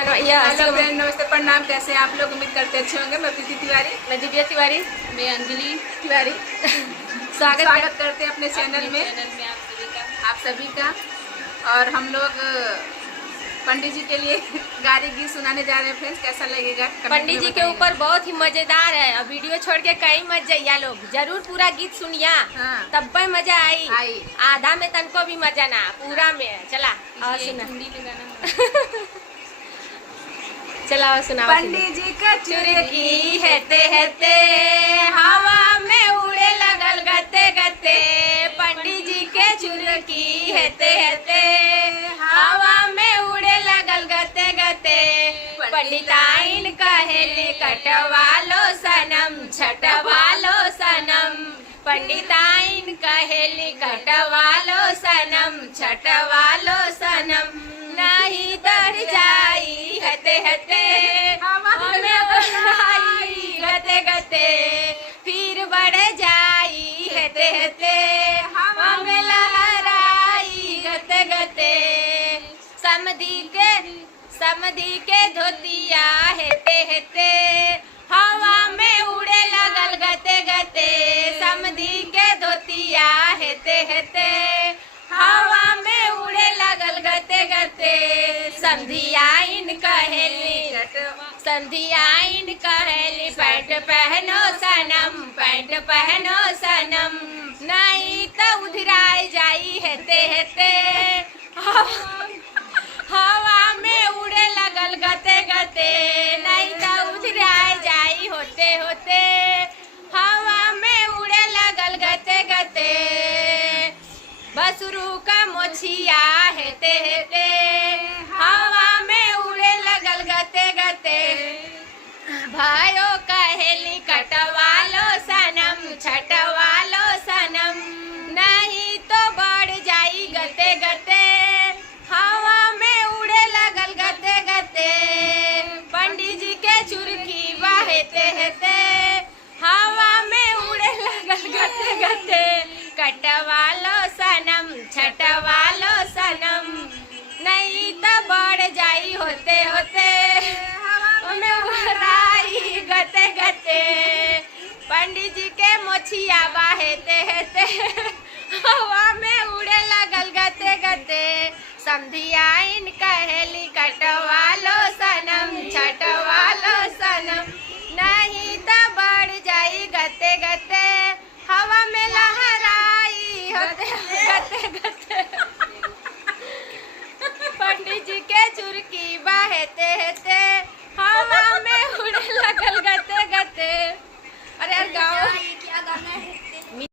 Hello friend, नमस्ते, प्रणाम। कैसे हैं आप लोग? उम्मीद करते अच्छे होंगे। मैं प्रीति तिवारी, मैं दिव्या तिवारी, मैं अंजलि तिवारी स्वागत करते हैं अपने चैनल में आप सभी का। और हम लोग पंडित जी के लिए गारी गीत सुनाने जा रहे हैं। फ्रेंड्स, कैसा लगेगा? पंडित जी के ऊपर बहुत ही मजेदार है। अब वीडियो छोड़ के कहीं मत जाइए लोग, जरूर पूरा गीत सुनिया। हाँ। तब भी मजा आई। आधा में तनको भी मजा ना, पूरा में चला और सुना। चला और सुना। पंडित जी का चुरकी हेते हेते हवा में उड़े लगल गते गते। पंडित जी के चुरकी हेते हेते हवा में उड़े लगल गते गते। पंडिताइन कहेली कटवालो सनम छटवालो सनम। पंडिताइन कहेली कटवालो सनम छटवालो सनम। नहीं डर जाई हते हते हमें बढ़ाई गते गते। फिर बढ़ जाई हते हते हमें लहराई गते गते। समधी के धोतिया हेते हेते हवा में उड़े लगल गते गते। समधी के धोतिया हेते हेते हवा में उड़े लगल गते गते। संधियाइन कहेली पैंट पहनो सनम पैंट पहनो सनम। नहीं तो उधराई जाई हेते हेते हवा में उड़े लगल गते गते। नहीं तो उधराई जाई होते होते हवा में उड़े लगल गते गते। बसरू का मोछिया हेते हेते हवा में उड़े लगल गते गते। भाइयो कहेली कटवालो सनम छटवालो सनम। नहीं तो बढ़ जाई गते गते हवा में उड़े लगल गते गते। पंडित जी के चुरकी बाहेते हेते हवा में उड़े लगल गते गते। कटवालो सनम छटवालो सनम। नहीं तो बढ़ जाई होते होते हमें उड़ाई गते गते। पंडित जी के मोछिया बाहेते हेते हवा में उड़े लगल गते गते। समधियाइन कहेली कटवालो सनम छटवालो सनम। नहीं तो बढ़ जाई गते गते हवा में लहराई होते गते गते। पंडित जी के चुरकी बाहेते हेते